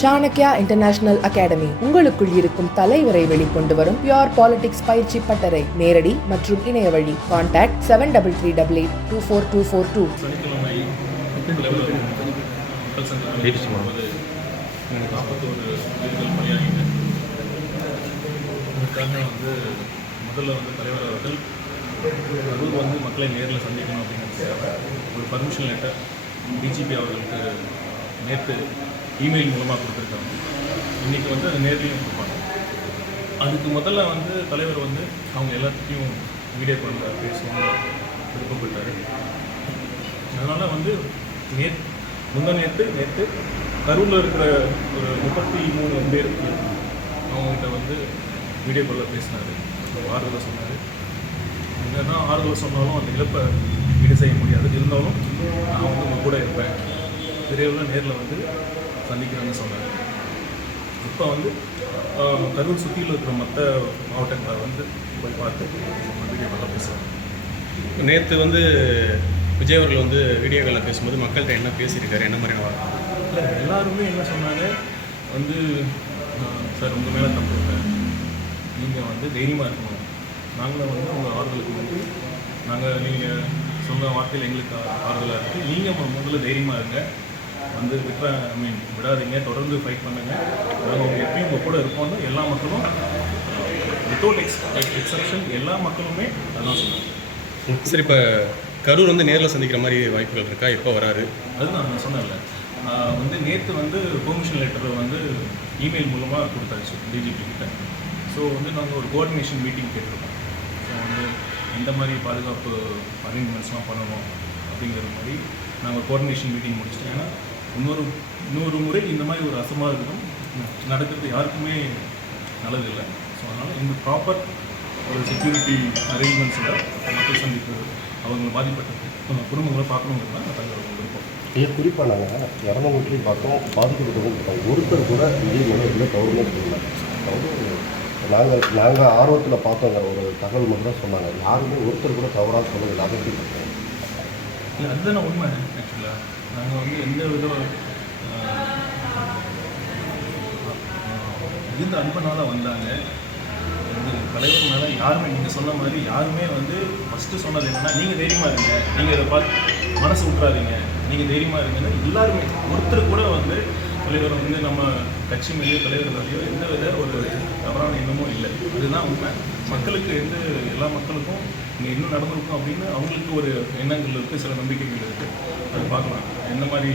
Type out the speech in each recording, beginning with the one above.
Chanakya international academy உங்களுக்குள் இருக்கும் தலைவரை வெளிக்கொண்டு வரும் பியூர் பாலிடிக்ஸ் பயிற்சி பட்டறை. நேரடி மற்றும் இணைய வழி. கான்டாக்ட் 7338824242. முதல்ல தலைவர் அவர்கள் கரூர் மக்களை நேரில் சந்திக்கணும் அப்படிங்கிறதுக்காக ஒரு பர்மிஷன் லெட்டர் டிஜிபி அவர்களுக்கு நேற்று இமெயில் மூலமாக கொடுத்துருக்காங்க. இன்றைக்கி அது நேர்லையும் கொடுப்பாங்க. அதுக்கு முதல்ல தலைவர் அவங்க எல்லாத்துலேயும் வீடியோ காலில் பேசணும்னு விருப்பப்பட்டார். அதனால் நேற்று கரூரில் இருக்கிற ஒரு 33 பேருக்கு அவங்ககிட்ட வீடியோ காலில் பேசினார். ஆறுதலை சொன்னார். என்னதான் ஆறுதலை சொன்னாலும் அந்த இழப்பை ஈடு செய்ய முடியாது. இருந்தாலும் நான் உங்கள் கூட இருப்பேன், விரைவில் நேரில் சந்திக்கிறேன்னு சொன்னார். இப்போ கரூர் சுற்றியில் இருக்கிற மற்ற மாவட்டங்களை போய் பார்த்து வீடியோ காலில் பேசுகிறாங்க. நேற்று விஜய் அவர்கள் வீடியோ காலில் பேசும்போது மக்கள்கிட்ட என்ன பேசியிருக்காரு, என்ன மாதிரி இல்லை எல்லாருமே என்ன சொன்னாங்க, சார் உங்கள் மேலே தப்பு இல்லை, நீங்கள் தைரியமாக இருக்கணும், நாங்களும் உங்கள் ஆறுதலுக்கு நீங்கள் சொன்ன வார்த்தையில் எங்களுக்கு ஆறுதலாக இருக்குது, நீங்கள் முதல்ல தைரியமாக இருங்க, விடாதீங்க, தொடர்ந்து ஃபைட் பண்ணுங்கள், நாங்கள் எப்பயும் உங்கள் கூட இருப்போம்னு எல்லா மக்களும் வித்தவுட் எக்ஸப்ஷன் எல்லா மக்களுமே அதான் சொன்னாங்க. சரி, இப்போ கரூர் நேரில் சந்திக்கிற மாதிரி வாய்ப்புகள் இருக்கா? எப்போ வராரு? அதுதான் நான் சொன்னேன்ல, நேற்று பெர்மிஷன் லெட்டர் இமெயில் மூலமாக கொடுத்தாச்சு டிஜிபி கிட்ட. ஸோ நாங்கள் ஒரு கோஆர்டினேஷன் மீட்டிங் கேட்டிருக்கோம். ஸோ எந்த மாதிரி பாதுகாப்பு அரேஞ்ச்மெண்ட்ஸ்லாம் பண்ணணும் அப்படிங்கிற மாதிரி நாங்கள் கோஆர்டினேஷன் மீட்டிங் முடிச்சிட்டோம். ஏன்னா இன்னொரு முறை இந்த மாதிரி ஒரு அசம்பாவிதம் நடக்கிறது யாருக்குமே நல்லதில்லை. ஸோ அதனால் இந்த ப்ராப்பர் ஒரு செக்யூரிட்டி அரேஞ்ச்மெண்ட்ஸோட மக்கள் சந்திப்பு அவங்க பாதிப்பட்ட குடும்பங்களை பார்க்கணுங்கிறது தான் தங்களோட விருப்பம். ஐயா, குறிப்பாக நாங்கள் இறந்தவங்களையும் பார்த்தோம், பாதிக்கப்பட்டவங்க பார்த்தோம், ஒருத்தர் கூட இதே நிலையில் கவர்மெண்ட் இல்லை. நாங்கள் ஆர்வத்தில் பார்த்தோங்க, ஒரு தகவல் மட்டும் தான் சொன்னாங்க. யாருமே ஒருத்தர் கூட தவறாக சொன்னது அதை இல்லை, அதுதான் உண்மை. ஆக்சுவலாக நாங்கள் எந்த வித இருந்த அன்பனால வந்தாங்க. தலைவர் மேலே யாருமே நீங்கள் சொன்ன மாதிரி யாருமே ஃபஸ்ட்டு சொன்னது என்னென்னா, நீங்கள் தைரியமாக இருங்க, நீங்கள் இதை பார்த்து மனசு விட்டுறாதீங்க, நீங்கள் தைரியமாக இருங்கன்னு எல்லாருமே. ஒருத்தர் கூட தலைவர் நம்ம கட்சி மேலேயோ தலைவர் மேலேயோ எந்த வித ஒரு தவறான எண்ணமும் இல்லை. அதுதான் உண்மை. மக்களுக்கு எல்லா மக்களுக்கும் இங்கே இன்னும் நடந்திருக்கும் அப்படின்னு அவங்களுக்கு ஒரு எண்ணங்கள் இருக்குது, சில நம்பிக்கைகள் இருக்குது. அது பார்க்கலாம். எந்த மாதிரி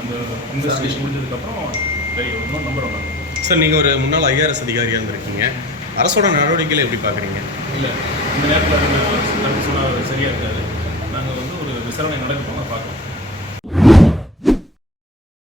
அந்த இன்வெஸ்டிகேஷன் முடிஞ்சதுக்கப்புறம் இன்னும் நம்புகிறோம் நாங்கள். சார், நீங்கள் ஒரு முன்னாள் IRS அதிகாரியாக இருந்திருக்கீங்க, அரசோட நடவடிக்கைகளை எப்படி பார்க்குறீங்க? இல்லை, இந்த நேரத்தில் சொன்னால் சரியாக இருக்காது. நாங்கள் ஒரு விசாரணை நடக்கணும் தான் பார்க்குறோம்.